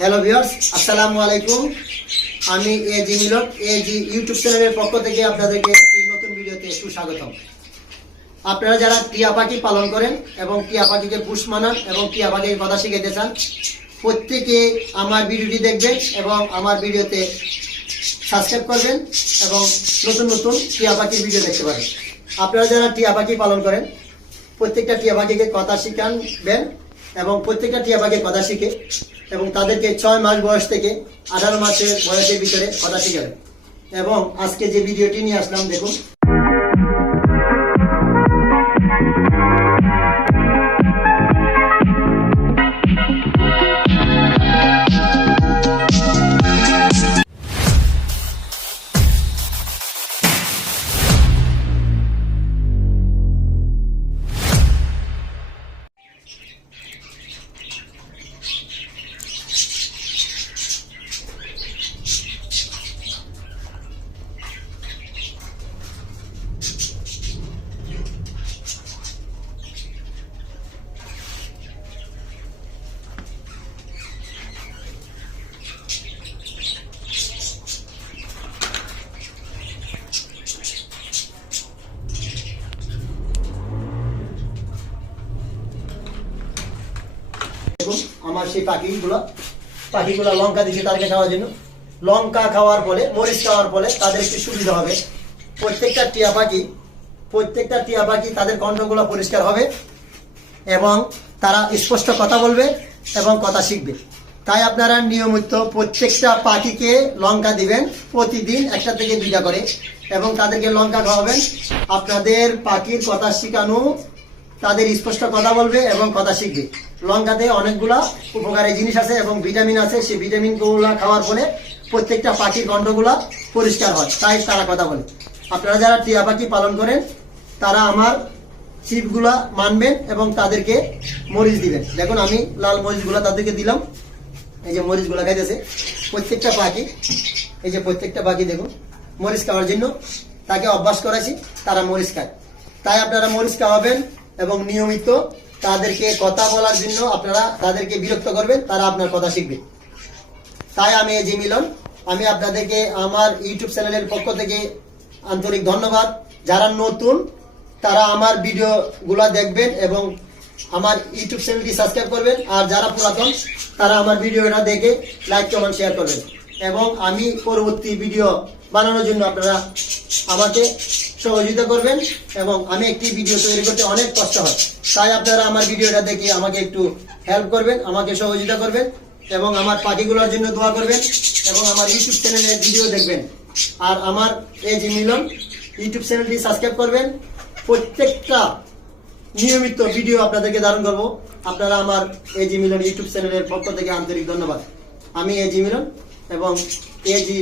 Hello viewers আসসালামু আলাইকুম আমি এ জি মিলন এ জি ইউটিউব চ্যানেলের পক্ষ থেকে আপনাদেরকে একটি নতুন ভিডিওতে সুস্বাগতম। আপনারা যারা টিয়া পাখি পালন করেন এবং টিয়া পাখিকে পুষ মানান এবং টিয়া পাখির কথা শিখাইতে চান, প্রত্যেকে আমার ভিডিওটি দেখবেন এবং আমার ভিডিওতে সাবস্ক্রাইব করবেন এবং নতুন নতুন টিয়া পাখির ভিডিও দেখতে পারেন আপনারা যারা টিয়া পাখি পালন করেন, প্রত্যেকটা টিয়া পাখিকে কথা শিখানবেন এবং প্রত্যেকটা টিয়া পাখি কথা শিখে এবং তাদেরকে ছয় মাস বয়স থেকে আঠারো মাসের বয়সের ভিতরে কথা শিখাবে এবং আজকে যে ভিডিওটি নিয়ে আসলাম, দেখুন। আমার সেই পাখিগুলো পাখিগুলো লঙ্কা দিচ্ছে তাদেরকে খাওয়ার জন্য। লঙ্কা খাওয়ার ফলে, মরিচ খাওয়ার ফলে তাদের একটু সুবিধা হবে। প্রত্যেকটা টিয়া পাখি, প্রত্যেকটা টিয়া পাখি তাদের কণ্ঠগুলো পরিষ্কার হবে এবং তারা স্পষ্ট কথা বলবে এবং কথা শিখবে। তাই আপনারা নিয়মিত প্রত্যেকটা পাখিকে লঙ্কা দিবেন, প্রতিদিন একটা থেকে দুইটা করে এবং তাদেরকে লঙ্কা খাওয়াবেন। আপনাদের পাখির কথা শেখানো তাদের স্পষ্ট কথা বলবে এবং কথা শিখবে। লঙ্কাতে অনেকগুলা উপকারী জিনিস আছে এবং ভিটামিন আছে। সেই ভিটামিনগুলো খাওয়ার ফলে প্রত্যেকটা পাখির কণ্ঠগুলা পরিষ্কার হয়। তাই তারা কথা বলে। আপনারা যারা টিয়া পাখি পালন করেন, তারা আমার চিপগুলা মানবেন এবং তাদেরকে মরিচ দিবেন। দেখুন, আমি লাল মরিচগুলা তাদেরকে দিলাম। এই যে মরিচগুলা খাইতেছে। প্রত্যেকটা পাখি, এই যে প্রত্যেকটা পাখি দেখুন, মরিচ খাওয়ার জন্য তাকে অভ্যাস করাইছি তারা মরিচ খায়। তাই আপনারা মরিচ খাওয়াবেন এবং নিয়মিত তাদেরকে কথা বলার জন্য আপনারা তাদেরকে বিরক্ত করবেন, তারা আপনার কথা শিখবে। তাই আমি যে মিলন, আমি আপনাদেরকে আমার ইউটিউব চ্যানেলের পক্ষ থেকে আন্তরিক ধন্যবাদ। যারা নতুন, তারা আমার ভিডিওগুলো দেখবেন এবং আমার ইউটিউব চ্যানেলটি সাবস্ক্রাইব করবেন। আর যারা পুরাতন, তারা আমার ভিডিওটা দেখে লাইক কমেন্ট শেয়ার করবেন। এবং আমি পরবর্তী ভিডিও বানানোর জন্য আপনারা আমাকে সহযোগিতা করবেন এবং আমি একটি ভিডিও তৈরি করতে অনেক কষ্ট হয়। তাই আপনারা আমার ভিডিওটা দেখে আমাকে একটু হেল্প করবেন, আমাকে সহযোগিতা করবেন এবং আমার পাখিগুলোর জন্য দোয়া করবেন এবং আমার ইউটিউব চ্যানেলে ভিডিও দেখবেন। আর আমার এই যে মিলন ইউটিউব চ্যানেলটি সাবস্ক্রাইব করবেন। প্রত্যেকটা নিয়মিত ভিডিও আপনাদেরকে ধারণ করব। আপনারা আমার এই জি মিলন ইউটিউব চ্যানেলের পক্ষ থেকে আন্তরিক ধন্যবাদ। আমি এ জি মিলন এবং এ জি